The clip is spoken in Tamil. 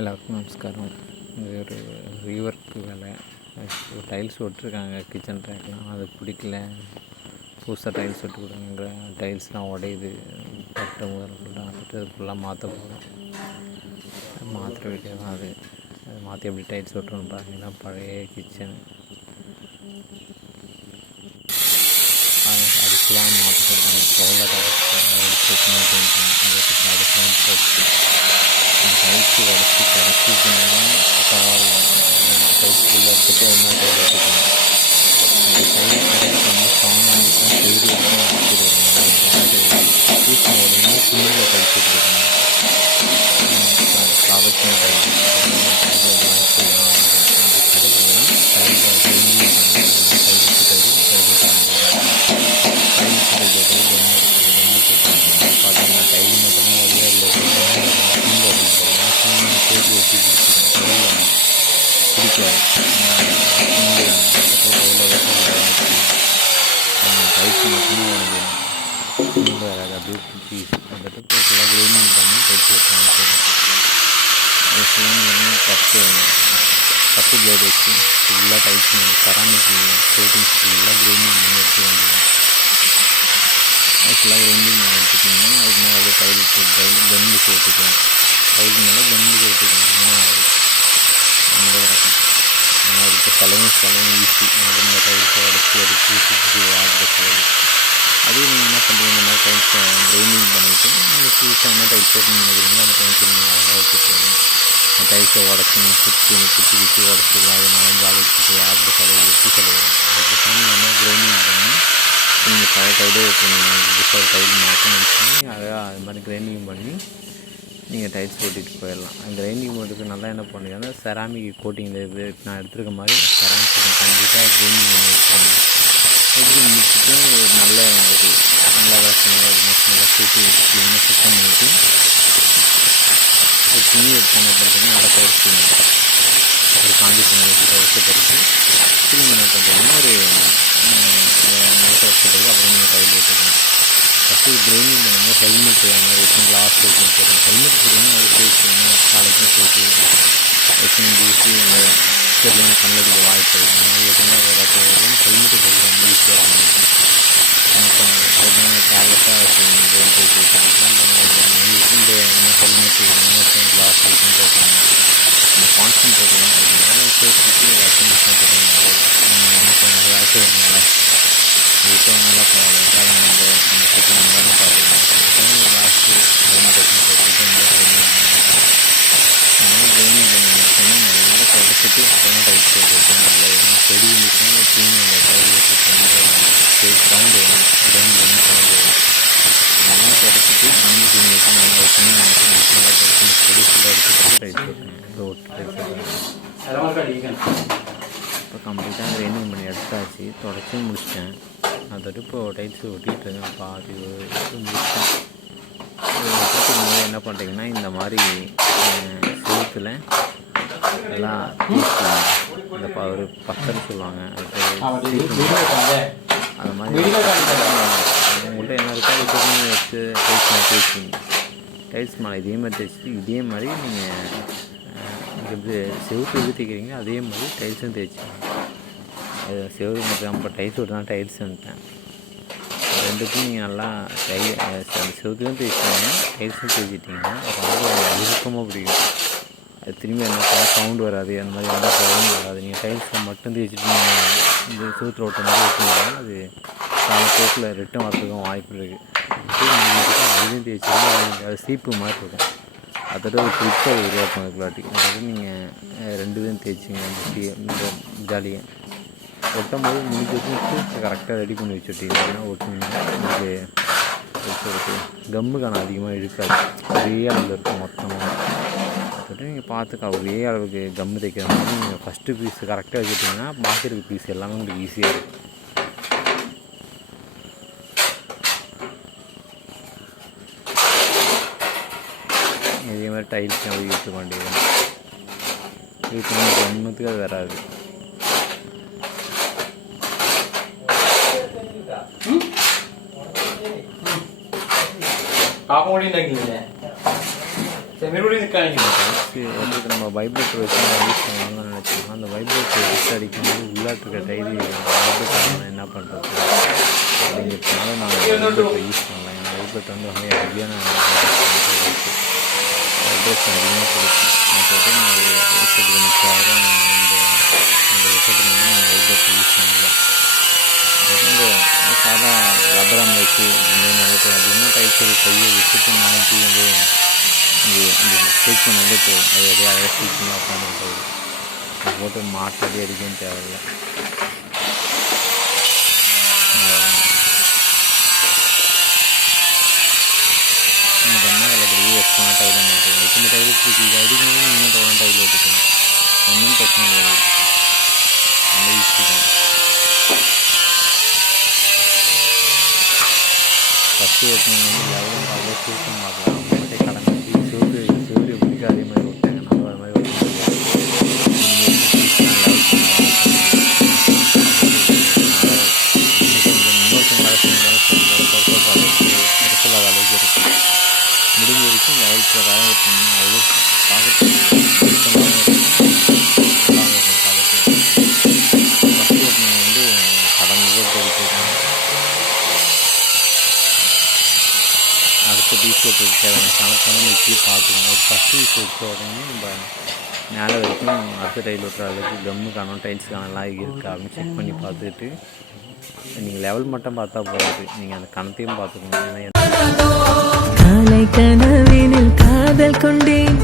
எல்லாருக்கும் நமஸ்காரம். இது ஒரு ரீவொர்க்கு வேலை. டைல்ஸ் ஒட்டிருக்காங்க கிச்சன் ரேக்லாம், அது பிடிக்கல. புதுசாக டைல்ஸ் ஒட்டி கொடுங்க, டைல்ஸ்லாம் உடையுது, பட்டை முதல்ல சொல்லிட்டு அது ஃபுல்லாக மாற்ற போகிறோம். மாற்ற வேண்டியது தான் அது. அதை மாற்றி எப்படி டைல்ஸ் ஒட்டணும்னு பார்த்தீங்கன்னா, பழைய கிச்சன் அடுப்புலாம் மாற்ற சொல்கிறாங்க. பவுலர் அடுப்பு அடுப்புலாம் போச்சு. டைல்ஸு கிடச்சிச்சுன்னா டைல்ஸுக்குள்ளே எடுத்துகிட்டு அது மாதிரி டைல் வச்சுக்கணும். அந்த டைல்ஸ் கிடையாது ரொம்ப ஸ்ட்ராங்காக இருந்துச்சுன்னா செய்து வச்சுருவாங்க. பூசணி உடனே சிம்மில் டைல்ஸ் வச்சுருக்கணும். காவச்சின டைல்ஸ் டைல்ஸ் மட்டுமே எனக்கு வராது. அப்படியே பீஸ் வந்துட்டு ஃபுல்லாக க்ளீனிங் பண்ணி டைல்ஸ் வைப்பாங்க. ஃபுல்லாக கப்பு பிளேட் வச்சு ஃபுல்லாக டைல்ஸ் செராமிக் கோட்டிங்ஸ் ஃபுல்லாக க்ளீனிங் பண்ணி எடுத்து வந்துடும். ஃபுல்லாக க்ளீனிங் பண்ணி எடுத்துட்டிங்கன்னா அதுக்கு மேலே அப்படியே கம்மு சேர்த்துக்கலாம். டைலுக்கு மேலே கம்மு சேர்த்துக்கலாம். அந்த மாதிரி இருக்கும். ஆனால் அதுக்கு செலவும் ஈஸி. இந்த டைல்ஸை உடச்சி பூசி வாடுற செலவு. அதுவும் நீங்கள் என்ன பண்ணுறீங்க, இந்த மாதிரி டைல்ஸை க்ரைண்டிங் பண்ணிவிட்டு நீங்கள் புதுசாக என்ன டைல்ஸ் ஓட்டணும்னு நினைக்கிறீங்களோ அந்த டைல்ஸை நீங்கள் அழகாக வச்சுருக்கீங்க. அந்த டைல்ஸை உடச்சி குச்சி உடச்சிக்கலாம். அது 4 ஆள் வச்சுட்டு வாடுற செலவு செலவு வரும். அதுக்கு நீங்கள் என்ன க்ரைண்டிங் பண்ணி நீங்கள் பழைய டைலே வைக்கணும். புதுசாக டைல் மாற்றணும்னு நினச்சிங்கன்னா நீங்கள் அழகாக அது மாதிரி க்ரைண்டிங் பண்ணி நீங்கள் டைல்ஸ் ஓட்டிகிட்டு போயிடலாம். க்ரைண்டிங் பண்ணுறதுக்கு நல்லா என்ன பண்ணுறீங்கன்னா, செராமிக் கோட்டிங்கில் நான் எடுத்துருக்க மாதிரி செராமிக் கோட்டிங் கம்ப்ளீட்டாக க்ரைண்டிங் பண்ணி வச்சுக்கோங்க. எடுத்து முடிச்சுட்டு ஒரு நல்ல நல்லா கூட்டி க்ளீனாக சுத்தம் பண்ணிவிட்டு ஒரு துணி எடுத்து என்ன பண்ணுறீங்கன்னா நல்லா துவைச்சிங்க. ஒரு காஞ்சி துணி வச்சு துவைச்ச பிறகு திரும்பி என்ன பண்ணுறீங்கன்னா ஒரு நல்லா துவைச்ச பிறகு அப்புறம் நீங்கள் டைல் வச்சுக்கணும். ஃபஸ்ட்டு க்ரைண்டிங் பண்ணும்போது ஹெல்மெட்டு அந்த மாதிரி வச்சு கிளாஸ் வச்சுன்னு போடுறோம். ஹெல்மெட் போடுறீங்கன்னா அது பேசுவோம்னா தலைக்கும் போட்டு வச்சு வீசி அந்த தெரியல கண்ணடிக்க வாய்ப்பு இருக்குது. அந்த மாதிரி எதுவுமே வரும். ஹெல்மெட்டு போட்டு ரொம்ப ஈஸியாக இருக்கும். அப்புறம் கேர்லெஸ்ஸாக ட்ரெயின் இந்த ஹெல்மெட்டு கிளாஸ் வச்சுன்னு போட்டாங்க. இந்த கான்சன்ட்ரேட்லாம் அதுக்கு மேலே சேர்த்துட்டு வாஷிங் மிஷின் போட்டாங்க. என்ன பண்ணாங்க ஆக்சிடென்ட்னால இப்போ நல்லா பரவாயில்ல. நம்ம இந்த சுற்றி இருந்தாலும் பார்த்துக்கலாம். லாஸ்ட்டு ஹெல்மெட் வச்சு போட்டுட்டு அதனால் ட்ரைனிங் பண்ணி முடிச்சோன்னா நல்லா தொடச்சிட்டு அப்புறம் டைல்ஸ் போட்டு நல்லா செடி இருந்துச்சுன்னா தீனி அந்த டைல் வச்சுட்டு சவுண்டு வரும். டேம் வந்து சவுண்டு வரும். நல்லா தொடச்சிட்டு மண்ணு தீனி வச்சு நல்லா வச்சுன்னு நல்லா தொடச்சி செடி ஃபுல்லாக எடுத்துக்கிட்டு டைல்ஸ் போட்டணும். இப்போ இப்போ கம்ப்ளீட்டாக ட்ரைனிங் பண்ணி எடுத்தாச்சு. தொடச்சி முடிச்சிட்டேன். அதோட இப்போது டைல்ஸு ஒட்டிகிட்டு இருக்கேன். பாதி முடிச்சிட்டேன். ஒட்டிட்டு என்ன பண்ணுறீங்கன்னா, இந்த மாதிரி செவுத்தில் எல்லாம் இந்த ஒரு பத்தர் சொல்லுவாங்க. அது மாதிரி உங்கள்கிட்ட என்ன இருக்கோ அது திரும்பி வச்சு டைல்ஸ் மாற்றி வச்சுங்க. டைல்ஸ் மேலே இதே மாதிரி தைச்சிட்டு இதே மாதிரி நீங்கள் எப்படி செவுத்து எப்படி தைக்கிறீங்க அதே மாதிரி டைல்ஸும் தேய்ச்சிங்க. அது செவரு மட்டும் இப்போ டைல்ஸ் விட்டு தான் டைல்ஸ் வந்துட்டேன். ரெண்டுக்கும் நீங்கள் நல்லா அந்த செவத்துலையும் தேய்ச்சிட்டிங்க டைல்ஸும் தேய்ச்சிட்டிங்கன்னா ரொம்ப இறுக்கமாக பிடிக்கும். அது திரும்பி என்ன சவுண்டு வராது. அந்த மாதிரி எந்த ப்ராப்ளமும் வராது. நீங்கள் டைல்ஸை மட்டும் தேய்ச்சிட்டு நீங்கள் இந்த செவத்தில் ஓட்ட மாதிரி வச்சுருந்தீங்கன்னா அது காலப்போக்கில் ரிட்டன் வரதுக்கும் வாய்ப்பு இருக்குது. அதுலேயும் தேய்ச்சிங்கன்னா அது சீப்பு மாதிரி இருக்கும். அதோட ஒரு ட்ரிப்பை உருவாக்கும். அதுக்குள்ளாட்டி அதாவது நீங்கள் 2 பேரும் தேய்ச்சிங்க. இந்த ஜாலியை ஒட்டும் போது முடிஞ்சு வச்சு கரெக்டாக ரெடி பண்ணி வச்சுட்டிங்கன்னா ஒட்டினீங்கன்னா உங்களுக்கு கம்முக்கான அதிகமாக இழுக்காது. ஒரே அளவில் இருக்கும் மொத்தமாக. சொல்லிட்டு நீங்கள் பார்த்துக்க ஒரே அளவுக்கு கம்மு தைக்கிற மாதிரி நீங்கள் ஃபஸ்ட்டு பீஸ் கரெக்டாக வச்சுட்டிங்கன்னா பாக்கி இருக்க பீஸ் எல்லாமே உங்களுக்கு ஈஸியாக இருக்கும். இதே மாதிரி டைல்ஸ் அப்படி இழுத்து வேண்டியது இழுத்து ஒன்றுத்துக்கு அது வராது. காப்போடி ஒருத்தருக்கு நம்ம வைப்ரேட்டர் வச்சு யூஸ் பண்ணுவாங்கன்னு நினச்சோம்னா அந்த வைப்ரேட்டர் வச்சு அடிக்கும்போது உள்ளாட்டு இருக்க டைரி வைப்ரேட் ஆகணும் என்ன பண்ணுறது அப்படிங்கிறதுனால நான் வைப்ரேட்டர் யூஸ் பண்ணலாம். ஏன்னா வைப்ரேட்டர் வந்து ரொம்ப ஹெவியான வைப்ரேஷன் அதிகமாக கொடுக்கும். மற்றது நான் வருஷத்துக்கு 30,000 இந்த வருஷத்துக்கு வந்து நான் வைப்ரேட்டர் யூஸ் பண்ணலாம். இந்த சாதா ரப்பரம் வச்சு நிறைய பேர் அப்படின்னா டைப்ஸ் கையை வச்சுட்டு நாளைக்கு வந்து இந்த ஸ்ட்ரைக் பண்ணாலே போதும். அது எதையும் அதை ஸ்ட்ரைக்கிங்காக உட்காந்துருக்காது. போட்டு மாட்டாதே அடிக்கவும் தேவையில்லை. எனக்கு என்ன அதில் பெரிய எக்ஸ்ட்ரா டைல் மாட்டேன். இந்த டைலுக்கு இது அடிக்கணும் இன்னும் தவறான டைல் வச்சுக்கணும். ஒன்றும் பிரச்சனை கிடையாது. ரொம்ப ஈஸி தான். ஃபஸ்ட்டு ஓட்டணும் வந்து லெவலும் பார்க்கலாம் சுருக்கம் பார்க்கலாம். அவங்கள்ட்டே கடன் கட்டி சிவரு பிடிக்க அதே மாதிரி ஓட்டாங்க. நம்ம அது மாதிரி ஓட்ட முடியாது. இன்னொருத்தங்க வேலை செய்யணும் அளவுக்கு இருக்கும். முடிஞ்ச வரைக்கும் லெவல் பிரகாரம் ஓட்டணும். அது பார்க்கறதுக்கு சுத்தமாகவும் இருக்கும். நல்லாவும் இருக்கும் பார்க்கறதுக்கு. ஃபஸ்ட்டு ஓட்டணும் வந்து கடன் போட்டுருக்காங்க. அடுத்த பீஸ் ஓட்டுறதுக்கு தேவையான கணக்கான இப்படியே பார்த்துக்கணும். ஒரு ஃபஸ்ட்டு பீஸ் வச்ச உடனே நம்ம மேலே வரைக்கும் அடுத்த டைல் ஓட்டுற அளவுக்கு கம்மு காணும் டைல்ஸ் காணலாம் இருக்கா அப்படின்னு செக் பண்ணி பார்த்துட்டு நீங்கள் லெவல் மட்டும் பார்த்தா போகாது. நீங்கள் அந்த கணத்தையும் பார்த்துக்கணும். ஏன்னா காலை கனவினில் காதல் கொண்டேன்